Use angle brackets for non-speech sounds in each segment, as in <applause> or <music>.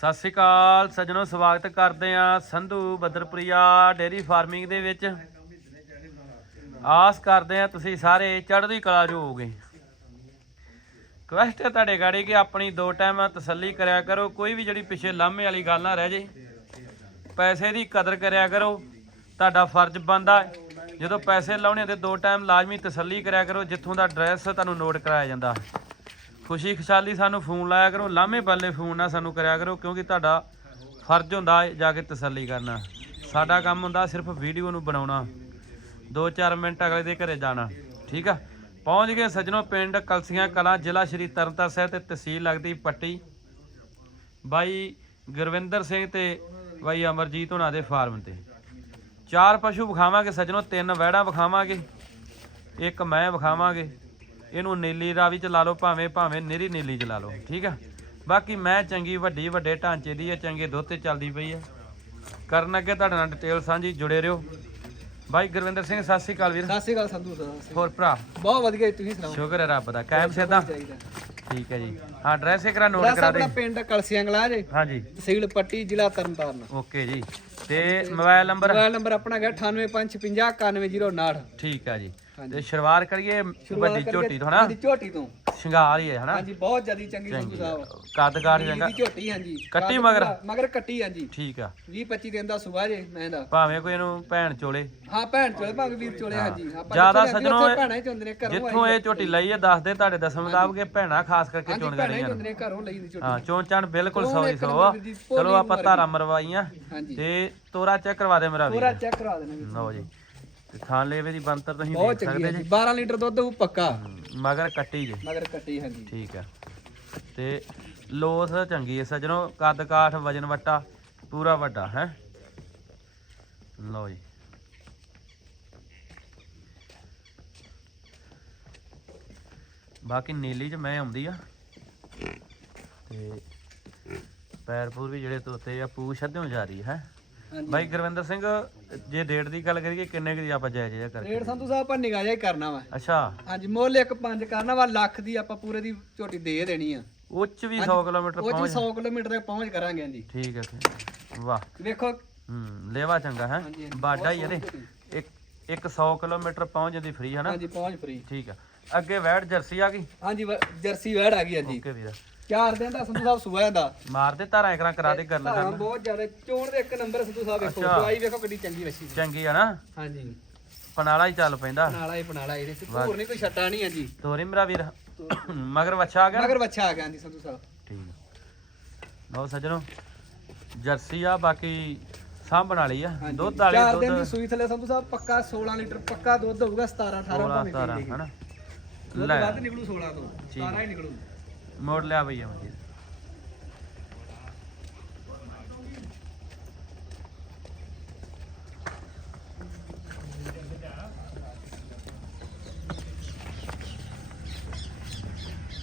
ਸਤਿ ਸ਼੍ਰੀ ਅਕਾਲ, ਸੱਜਣੋ, ਸਵਾਗਤ ਕਰਦੇ ਆ ਸੰਧੂ ਬਦਰਪੁਰੀਆ ਡੇਰੀ ਫਾਰਮਿੰਗ ਦੇ ਵਿੱਚ। ਆਸ ਕਰਦੇ ਆ ਤੁਸੀਂ ਸਾਰੇ ਚੜ੍ਹਦੀ ਕਲਾ ਜੋ ਹੋਗੇ ਕੁਐਸਟ ਹੈ ਤੁਹਾਡੇ ਗਾੜੀ ਕਿ ਆਪਣੀ ਦੋ ਟਾਈਮ ਤਸੱਲੀ ਕਰਿਆ ਕਰੋ, ਕੋਈ ਵੀ ਜਿਹੜੀ ਪਿੱਛੇ ਲਾਮੇ ਵਾਲੀ ਗੱਲ ਨਾ ਰਹਿ ਜੇ। ਪੈਸੇ ਦੀ ਕਦਰ ਕਰਿਆ ਕਰੋ, ਤੁਹਾਡਾ ਫਰਜ਼ ਬਣਦਾ ਜਦੋਂ ਪੈਸੇ ਲਾਉਣੇ ਤੇ ਦੋ ਟਾਈਮ ਲਾਜ਼ਮੀ ਤਸੱਲੀ ਕਰਿਆ ਕਰੋ, ਜਿੱਥੋਂ ਦਾ ਐਡਰੈਸ ਤੁਹਾਨੂੰ ਨੋਟ ਕਰਾਇਆ ਜਾਂਦਾ। ਖੁਸ਼ੀ ਖੁਸ਼ਹਾਲੀ ਸਾਨੂੰ ਫੋਨ ਲਾਇਆ ਕਰੋ, ਲਾਮੇ ਪੱਲੇ ਫੋਨ ਨਾ ਸਾਨੂੰ ਕਰਿਆ ਕਰੋ, ਕਿਉਂਕਿ ਤੁਹਾਡਾ ਫਰਜ਼ ਹੁੰਦਾ ਹੈ ਜਾ ਕੇ ਤਸੱਲੀ ਕਰਨਾ। ਸਾਡਾ ਕੰਮ ਹੁੰਦਾ ਸਿਰਫ ਵੀਡੀਓ ਨੂੰ ਬਣਾਉਣਾ। 2-4 ਮਿੰਟ ਅਗਲੇ ਦੇ ਘਰੇ ਜਾਣਾ, ਠੀਕ ਆ? ਪਹੁੰਚ ਗਏ ਸੱਜਣੋ ਪਿੰਡ ਕਲਸੀਆਂ ਕਲਾਂ, ਜ਼ਿਲ੍ਹਾ ਸ਼੍ਰੀ ਤਰਨਤਾਰਨ ਸਾਹਿਬ ਤੇ ਤਹਿਸੀਲ ਲੱਗਦੀ ਪੱਟੀ। ਬਾਈ ਗੁਰਵਿੰਦਰ ਸਿੰਘ ਤੇ ਬਾਈ ਅਮਰਜੀਤ ਉਹਨਾਂ ਦੇ ਫਾਰਮ ਤੇ। ਚਾਰ ਪਸ਼ੂ ਵਿਖਾਵਾਂਗੇ ਸੱਜਣੋ, ਤਿੰਨ ਵਹਿੜਾਂ ਵਿਖਾਵਾਂਗੇ, ਇੱਕ ਮੈਂ ਵਿਖਾਵਾਂਗੇ। ਇਹਨੂੰ ਨੀਲੀ ਰਾਵੀ ਚ ਲਾ ਲਓ ਭਾਵੇਂ ਭਾਵੇਂ ਨਿਰੀ ਨੀਲੀ ਚ ਲਾ ਲਓ ਠੀਕ ਆ? ਬਾਕੀ ਮੈਂ ਚੰਗੀ ਵੱਡੀ ਵੱਡੇ ਢਾਂਚੇ ਦੀ ਹੈ ਚੰਗੇ ਦੁੱਧ ਤੇ ਚੱਲਦੀ ਪਈ ਹੈ ਕਰਨ ਅੱਗੇ ਤੁਹਾਡੇ ਨਾਲ ਡਿਟੇਲ ਸਾਂਝੀ ਜੁੜੇ ਰਹੋ। ਬਾਈ ਗੁਰਵਿੰਦਰ ਸਿੰਘ ਸਤਿ ਸ਼੍ਰੀ ਅਕਾਲ ਵੀਰ। ਸਤਿ ਸ਼੍ਰੀ ਅਕਾਲ ਸੰਧੂ ਸਾਹਿਬ ਹੋਰ ਭਰਾ? ਬਹੁਤ ਵਧੀਆ ਜੀ, ਤੁਸੀਂ ਸੁਣਾਓ? ਸ਼ੁਕਰ ਹੈ ਰੱਬ ਦਾ ਕਾਇਮ ਸੇਦਾ ਠੀਕ ਹੈ ਜੀ। ਹਾਂ ਐਡਰੈਸ ਇੱਕ ਰਾ ਨੋਟ ਕਰਾ ਦੇ। ਆਪਣਾ ਪਿੰਡ ਕਲਸੀਆਂ ਗਲਾ ਜੇ। ਹਾਂਜੀ। ਤਹਿਸੀਲ ਪੱਟੀ ਜ਼ਿਲ੍ਹਾ ਤਰਨਤਾਰਨ। ਓਕੇ ਜੀ। ਤੇ ਮੋਬਾਈਲ ਨੰਬਰ ਮੋਬਾਈਲ ਨੰਬਰ ਆਪਣਾ ਹੈਗਾ 9855591059 ਠੀਕ ਆ ਜੀ। ਤੇ ਸ਼ੁਰੂਆਤ ਕਰੀਏ ਵੱਡੀ ਝੋਟੀ ਤੋਂ ਹਨਾ? ਹਾਂਜੀ ਝੋਟੀ ਤੋਂ। ਸ਼ਿੰਗਾਰ ਹੀ ਹੈ ਹਨਾ? ਹਾਂਜੀ ਬਹੁਤ ਜਿਆਦੀ ਚੰਗੀ ਸੰਧੂ ਸਾਹਿਬ ਕੱਦ ਕਾਠ ਚੰਗਾ। ਦੀ ਝੋਟੀ ਹਾਂਜੀ। ਕੱਟੀ ਮਗਰ? ਮਗਰ ਕੱਟੀ ਹਾਂਜੀ। ਠੀਕ ਆ। 20 25 ਦਿਨ ਦਾ ਸੁਭਾ ਜੇ ਮੈਂ ਦਾ। ਭਾਵੇਂ ਕੋਈ ਇਹਨੂੰ ਭੈਣ ਚੋਲੇ। ਹਾਂ ਭੈਣ ਚੋਲੇ ਭਾਵੇਂ ਵੀਰ ਚੋਲੇ ਹਾਂਜੀ। ਆਪਾਂ ਜ਼ਿਆਦਾ ਸੱਜਣੋ ਜਿੱਥੋਂ ਇਹ ਝੋਟੀ ਲਈ ਹੈ ਦੱਸਦੇ ਤੁਹਾਡੇ ਦਸਮ ਮੁਤਾਬਕ ਇਹ ਭੈਣਾ ਖਾਸ ਕਰਕੇ ਚੋਣ ਕਰੀਆਂ ਨੇ। ਘਰੋਂ ਲਈ ਦੀ ਝੋਟੀ। ਹਾਂ ਚੋਣ ਚਾਣ ਬਿਲਕੁਲ ਸੌਰੀ ਸੌ ਚਲੋ ਆਪਾਂ ਧਾਰਾ ਮਰਵਾਈਆਂ ਤੇ ਤੋਰਾ ਚੈੱਕ ਕਰਵਾ ਦੇ ਮੇਰਾ ਪੂਰਾ ਵੀਰ। ਚੈੱਕ ਕਰਾ ਦੇਣਾ ਲਓ ਜੀ। ਤੇ ਖਾਣ ਲੇਵੇ ਦੀ ਬੰਤਰ ਤੁਸੀਂ ਬਹੁਤ ਦੇਖ ਚੰਗੀ ਸਕਦੇ ਜੀ। ਜੀ। 12 ਲੀਟਰ ਦੁੱਧ ਉਹ ਪੱਕਾ। ਮਗਰ ਕੱਟੀ ਜੇ। ਮਗਰ ਕੱਟੀ ਹਾਂਜੀ। ਠੀਕ ਆ। ਤੇ ਲੋਥ ਚੰਗੀ ਹੈ ਸੱਜਣੋ। ਕੱਦ ਕਾਠ ਵਜਨ ਵਟਾ ਪੂਰਾ ਵੱਡਾ ਹੈ। ਲਓ ਜੀ। ਬਾਕੀ ਨੀਲੀ ਚ ਮੈਂ ਆਉਂਦੀ ਆ। ਤੇ ਪੈਰ ਪੂਰ ਵੀ ਜਿਹੜੇ ਤੋਤੇ ਆ ਪੂਛ ਅੱਧਿਓਂ ਜਾ ਰਹੀ ਹੈ। ਬਾਈ ਗੁਰਵਿੰਦਰ ਸਿੰਘ ਜੇ ਰੇਟ ਦੀ ਗੱਲ ਕਰੀਏ ਕਿੰਨੇ ਕੁ ਦੀ ਆਪਾਂ ਜਾਇਜ਼ ਜਿਹਾ ਕਰਕੇ ਰੇਟ ਸੰਧੂ ਸਾਹਿਬ ਆਪਾਂ ਨਿਗਾਹ ਜਿਹਾ ਹੀ ਕਰਨਾ ਵਾ। ਅੱਛਾ। ਹਾਂਜੀ ਮੁੱਲ ਇੱਕ ਪੰਜ ਕਰਨਾ ਵਾ ਲੱਖ ਦੀ ਆਪਾਂ ਪੂਰੇ ਦੀ ਝੋਟੀ ਦੇ ਦੇਣੀ ਆ। ਉੱਚ ਵੀ 100 ਕਿਲੋਮੀਟਰ ਉਹ ਪਹੁੰਚ। 100 ਕਿਲੋਮੀਟਰ ਤੱਕ ਪਹੁੰਚ ਕਰਾਂਗੇ ਹਾਂਜੀ। ਠੀਕ ਹੈ ਵਾਹ। ਵੇਖੋ। ਹੂੰ ਲੇਵਾ ਚੰਗਾ ਹੈ? ਹਾਂਜੀ, ਹਾਂਜੀ, ਬਾਡਾ ਹੀ ਇਹਦੇ ਇੱਕ ਇੱਕ 100 ਕਿਲੋਮੀਟਰ ਪਹੁੰਚ ਜਾਂਦੀ ਫ੍ਰੀ ਹੈ ਨਾ? ਹਾਂਜੀ ਪਹੁੰਚ ਫਰੀ ਠੀਕ ਆ। ਅੱਗੇ ਵੈੜ ਜਰਸੀ ਆ ਗਈ? ਹਾਂਜੀ ਵ- ਜਰਸੀ ਵੈੜ ਆ ਗਈ ਹਾਂਜੀ। ਓਕੇ ਵੀਰ। ਚਾਰ ਦਿਨ ਦਾ ਸੰਧੂ ਸਾਹਿਬ ਸੁਬਹ ਦਾ ਮਾਰ ਦੇ ਧਾਰਾਂ ਇਕਰਾਂ ਕਰਾ ਦੇ ਗੱਲ ਧਾਰਾਂ ਕਰਨਾ ਬਹੁਤ ਜ਼ਿਆਦਾ ਚੋਣ ਦੇ ਇੱਕ ਨੰਬਰ ਸੰਧੂ ਸਾਹਿਬ ਵੇਖੋ ਅੱਛਾ। ਦਵਾਈ ਵੇਖੋ ਕਿੱਡੀ ਚੰਗੀ ਵਸੀ ਚੰਗੀ ਆ ਨਾ? ਹਾਂਜੀ। ਪਨਾਲਾ ਹੀ ਚੱਲ ਪੈਂਦਾ। ਪਨਾਲਾ ਹੀ ਪਨਾਲਾ ਇਹਦੇ ਤੇ ਹੋਰ ਨਹੀਂ ਕੋਈ ਛੱਟਾ ਨਹੀਂ ਹਾਂਜੀ ਤੋਰੀ ਮੇਰਾ ਵੀਰ। <coughs> ਮਗਰ ਵੱਛਾ ਆ ਗਿਆ ਮਗਰ ਬੱਚਾ ਆ ਗਿਆ ਹਾਂਜੀ ਸੰਧੂ ਸਾਹਿਬ। ਠੀਕ ਲਓ ਸੱਜਣੋ ਜਰਸੀ ਆ ਬਾਕੀ ਸਾਂਭਣ ਵਾਲੀ ਆ। ਹਾਂਜੀ। ਦੁੱਧ ਵਾਲੀ ਚਾਰ ਦਿਨ ਦੀ ਦੁੱਧ ਸੂਈ ਥੱਲੇ ਸੰਧੂ ਸਾਹਿਬ ਪੱਕਾ 16 ਲੀਟਰ ਪੱਕਾ ਦੁੱਧ ਹੋਊਗਾ 17 18 16 ਭਾਵੇਂ 17 ਪੀ ਹਨਾ? ਦੁੱਧ ਲੈ। ਵੱਧ ਨਿਕਲੂ 16 ਤੋਂ। 17 ਹੀ ਨਿਕਲੂ। ਮੋੜ ਲਿਆ ਭਈਆ ਮਜੀ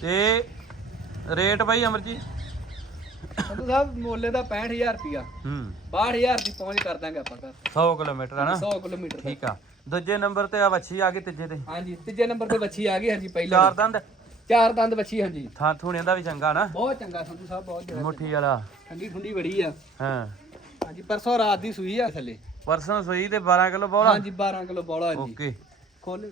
ਤੇ ਰੇਟ ਬਾਈ ਅਮਰਜੀ ਸੰਧੂ ਸਾਹਿਬ ਮੋਲੇ ਦਾ 65000 ਰੁਪਿਆ ਹੂੰ। 62000 ਦੀ ਪਹੁੰਚ ਕਰ ਦਾਂਗੇ ਆਪਾਂ ਘਰ। 100 ਕਿਲੋਮੀਟਰ ਹੈ ਨਾ? 100 ਕਿਲੋਮੀਟਰ। ਠੀਕ ਆ। ਦੂਜੇ ਨੰਬਰ ਤੇ ਆ ਵੱਛੀ ਆ ਗਈ ਤੀਜੇ ਤੇ। ਹਾਂਜੀ ਤੀਜੇ ਨੰਬਰ ਤੇ ਬੱਚੀ ਆ ਗਈ। ਹਾਂਜੀ ਪਹਿਲਾਂ ਚਾਰ ਦੰਦ। ਚਾਰ ਦੰਦ ਬੱਚੀ ਹਾਂਜੀ। ਥਾਂ ਥੂਣਿਆਂ ਦਾ ਵੀ ਚੰਗਾ ਨਾ। ਬਹੁਤ ਚੰਗਾ ਸੰਧੂ ਸਾਹਿਬ ਬਹੁਤ ਜ਼ਿਆਦਾ ਮੁੱਠੀ ਵਾਲਾ। ਠੰਡੀ ਠੰਡੀ ਬੜੀ ਆ। ਹਾਂ। ਹਾਂਜੀ ਪਰਸੋਂ ਰਾਤ ਦੀ ਸੂਈ ਆ ਥੱਲੇ। ਪਰਸੋਂ ਸੂਈ ਤੇ 12 ਕਿਲੋ ਬੋਲਾ। ਹਾਂਜੀ 12 ਕਿਲੋ ਬੋਲਾ ਹਾਂਜੀ। ਓਕੇ। ਖੋਲੇ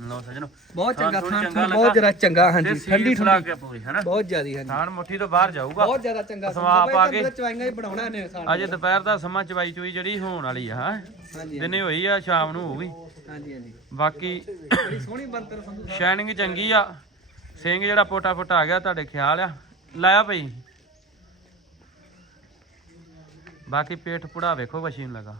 ਲਓ। ਸਜਣੋ। ਬਹੁਤ ਚੰਗਾ ਥਾਣ ਥਾਣ ਬਹੁਤ ਜ਼ਿਆਦਾ ਚੰਗਾ ਹਾਂਜੀ ਠੰਡੀ ਠੰਡੀ। ਕੇ ਪੂਰੀ ਹੈਨਾ? ਬਹੁਤ ਜ਼ਿਆਦੀ ਹਾਂਜੀ। ਥਾਣ ਮੁੱਠੀ ਤੋਂ ਬਾਹਰ ਜਾਊਗਾ। ਬਹੁਤ ਜ਼ਿਆਦਾ ਚੰਗਾ ਸਵਾਦ ਪਾ ਕੇ। ਚਵਾਈਆਂ ਹੀ ਬਣਾਉਣਾ ਨੇ ਸਾਨੂੰ ਅਜੇ ਦੁਪਹਿਰ ਦਾ ਸਮਾਂ ਚਵਾਈ ਚੁਈ ਜਿਹੜੀ ਹੋਣ ਵਾਲੀ ਆ ਹੈਂ। ਹਾਂਜੀ ਦਿਨੇ ਹੋਈ ਆ ਸ਼ਾਮ ਨੂੰ ਹੋਊਗੀ ਹਾਂਜੀ ਹਾਂਜੀ। ਬਾਕੀ ਬੜੀ ਸੋਹਣੀ ਬੰਤਰ ਸੰਧੂ ਸਾਹਿਬ। ਸ਼ਾਈਨਿੰਗ ਚੰਗੀ ਆ। ਸਿੰਘ ਜਿਹੜਾ ਪੋਟਾ ਪੋਟਾ ਆ ਗਿਆ ਤੁਹਾਡੇ ਖਿਆਲ ਆ? ਲਾਇਆ ਪਈ ਬਾਕੀ ਪੇਟ ਪੁੜਾ ਵੇਖੋ ਮਸ਼ੀਨ ਲਗਾ।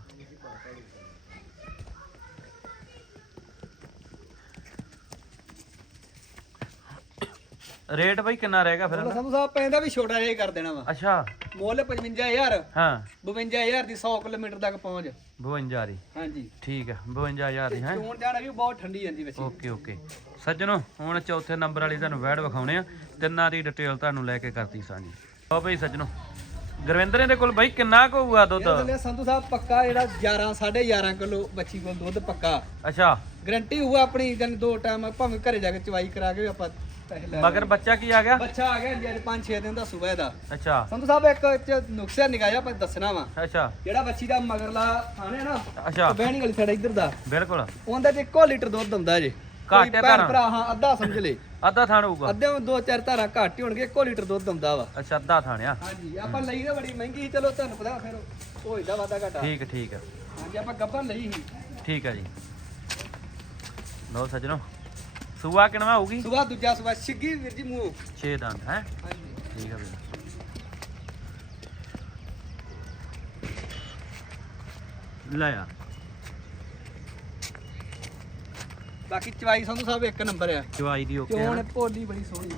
ਰੇਟ ਬਈ ਕਿੰਨਾ ਰਹੇਗਾ ਫਿਰ? ਸੰਧੂ ਸਾਹਿਬ ਪੈਂਦਾ ਵੀ ਛੋਟਾ ਜਿਹਾ ਹੀ ਕਰ ਦੇਣਾ ਵਾ। ਅੱਛਾ। ਮੁੱਲ 55000 ਹਾਂ। 52000 ਦੀ 100 ਕਿਲੋਮੀਟਰ ਤੱਕ ਪਹੁੰਚ। 52 ਦੀ। ਹਾਂਜੀ। ਠੀਕ ਆ 52000 ਦੀ ਹੈ? ਚੋਣ ਜਾਣਾ ਵੀ ਬਹੁਤ ਠੰਡੀ ਜਾਂਦੀ ਵੈਸੇ। Okay okay. ਸੱਜਣੋ ਹੁਣ ਚੌਥੇ ਨੰਬਰ ਵਾਲੀ ਤੁਹਾਨੂੰ ਵੈਡ ਵਿਖਾਉਣੇ ਆ। ਤਿੰਨਾਂ ਦੀ ਡਿਟੇਲ ਤੁਹਾਨੂੰ ਲੈ ਕੇ ਕਰਤੀ ਸਾਂਝੀ। ਲਓ ਬਈ ਸੱਜਣੋ ਗੁਰਵਿੰਦਰ ਦੇ ਕੋਲ ਬਈ ਕਿੰਨਾ ਕੁ ਹੋਊਗਾ ਦੁੱਧ? ਇਹਦੇ ਸੰਧੂ ਸਾਹਿਬ ਪੱਕਾ ਜਿਹੜਾ 11 11.5 ਕਿਲੋ ਬੱਚੀ ਕੋਲ ਦੁੱਧ ਪੱਕਾ। ਅੱਛਾ। ਗਰੰਟੀ ਹੋਊ ਆਪਣੀ ਜਨ ਦੋ ਟਾਈਮ ਭਾਵੇਂ ਘਰੇ ਜਾ ਕੇ ਚਵਾਈ ਕਰਾ ਕੇ ਆਪਾਂ ਪੈਸੇ ਲੈ ਮਗਰ ਬੱਚਾ ਕੀ ਆ ਗਿਆ? ਬੱਚਾ ਆ ਗਿਆ ਜੀ ਅੱਜ 5-6 ਦਿਨ ਦਾ ਸੂਬਾ ਇਹਦਾ ਅੱਛਾ। ਸੰਧੂ ਸਾਹਿਬ ਇੱਕ ਚ ਨੁਕਸਿਆ ਨਿਗਾਇਆ ਪਰ ਦੱਸਣਾ ਵਾ। ਅੱਛਾ। ਜਿਹੜਾ ਬੱਚੀ ਦਾ ਮਗਰਲਾ ਥਾਣੇ ਨਾ ਅੱਛਾ। ਬਹਿਣੀ ਵਾਲੀ ਸਾਈਡ ਇੱਧਰ ਦਾ। ਬਿਲਕੁਲ। ਉਹਦਾ ਚ ਇੱਕੋ ਲੀਟਰ ਦੁੱਧ ਹੁੰਦਾ ਜੇ ਘੱਟ ਹੈ ਭੈਣ। ਭਰਾ ਹਾਂ ਅੱਧਾ ਸਮਝ ਲੈ। ਅੱਧਾ ਥਾਣ ਹੋਊਗਾ। ਅੱਧੇ ਦੋ ਚਾਰ ਧਾਰਾਂ ਘੱਟ ਹੀ ਹੋਣਗੇ ਇੱਕੋ ਲੀਟਰ ਦੁੱਧ ਹੁੰਦਾ ਵਾ। ਅੱਛਾ ਅੱਧਾ ਥਾਣਿਆ ਹਾਂਜੀ ਆਪਾਂ ਲਈ ਤਾਂ ਬੜੀ ਮਹਿੰਗੀ ਸੀ, ਚਲੋ ਤੁਹਾਨੂੰ ਪਤਾ ਫਿਰ ਉਹ ਇਦਾਂ ਵਾਦਾ ਘਟਾ। ਠੀਕ ਠੀਕ ਹਾਂਜੀ ਆਪਾਂ ਗੱਭਣ ਲਈ ਸੀ। ਠੀਕ ਹੈ ਜੀ। ਲੋ ਸੱਜਣੋ। ਸੂਆ ਕਿਨਵਾ ਹੋਊਗੀ? ਸਵੇਰ ਦੂਜਾ ਸਵੇਰ ਛਿੱਗੀ ਵੀਰ ਜੀ ਮੂੰਹ। 6 ਦੰਦ ਹੈ? ਹਾਂਜੀ। ਠੀਕ ਹੈ ਵੀਰ। ਲੈ ਆ। ਬਾਕੀ ਚਵਾਈ ਸੰਧੂ ਸਾਹਿਬ ਇੱਕ ਨੰਬਰ ਆ। ਚਵਾਈ ਦੀ ਓਕੇ ਚੋਣ ਭੋਲੀ ਬੜੀ ਸੋਹਣੀ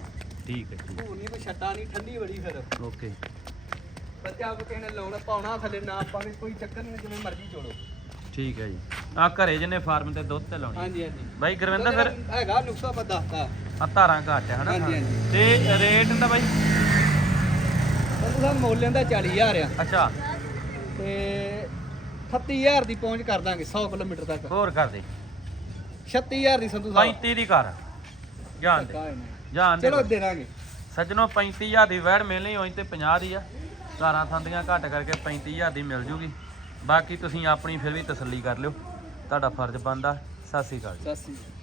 ਠੀਕ ਹੈ ਠੀਕ ਨਹੀਂ ਕੋਈ ਛੱਟਾ ਨਹੀਂ ਠੰਡੀ ਬੜੀ ਫਿਰ। ਓਕੇ। ਬੱਚਾ ਕੋ ਕਿਸੇ ਨੇ ਲਾਉਣਾ ਪਾਉਣਾ ਥੱਲੇ ਨਾ ਪਾਵੇ ਕੋਈ ਚੱਕਰ ਨਹੀਂ ਜਿਵੇਂ ਮਰਜ਼ੀ ਚੋੜੋ ਠੀਕ ਹੈ ਜੀ। ਆ ਘਰੇ ਜਿਹਨੇ ਫਾਰਮ ਤੇ ਦੁੱਧ ਤੇ ਲਾਉਣੀ। ਹਾਂਜੀ ਹਾਂਜੀ। ਬਾਈ ਗੁਰਵਿੰਦਰ ਫਿਰ ਹੈਗਾ ਨੁਕਸਾ ਆਪਾਂ ਆ ਧਾਰਾਂ ਘੱਟ ਹੈ ਹਨਾ? ਹਾਂਜੀ, ਹਾਂਜੀ। ਤੇ ਰੇਟ ਦਾ ਬਾਈ? ਸਾਹਿਬ ਮੁੱਲ ਲੈਂਦਾ 40000 ਆ। ਅੱਛਾ। ਤੇ 38000 ਦੀ ਪਹੁੰਚ ਕਰ ਦਾਂਗੇ 100 ਕਿਲੋਮੀਟਰ ਤੱਕ। ਹੋਰ ਕਰ ਦੇ। 36000 ਦੀ ਸੰਧੂ ਸਾਹਿਬ। 35 ਦੀ ਕਰ। ਜਾਣ ਦੇ। ਜਾਣ ਦੇ ਚਲੋ ਦੇ ਦਾਂਗੇ। ਸੱਜਣੋ 35000 ਦੀ ਵੈੜ ਮਿਲਣੀ ਹੋਈ ਤੇ 50 ਦੀ ਆ। ਧਾਰਾਂ ਥੰਦੀਆਂ ਘੱਟ ਕਰਕੇ 35000 ਦੀ ਮਿਲ ਜੂਗੀ। ਬਾਕੀ ਤੁਸੀਂ ਆਪਣੀ ਫਿਰ ਵੀ ਤਸੱਲੀ ਕਰ ਲਿਓ। ਤੁਹਾਡਾ ਫਰਜ਼ ਬਣਦਾ। ਸਤਿ ਸ੍ਰੀ ਅਕਾਲ ਜੀ। ਸਤਿ ਸ਼੍ਰੀ ਅਕਾਲ।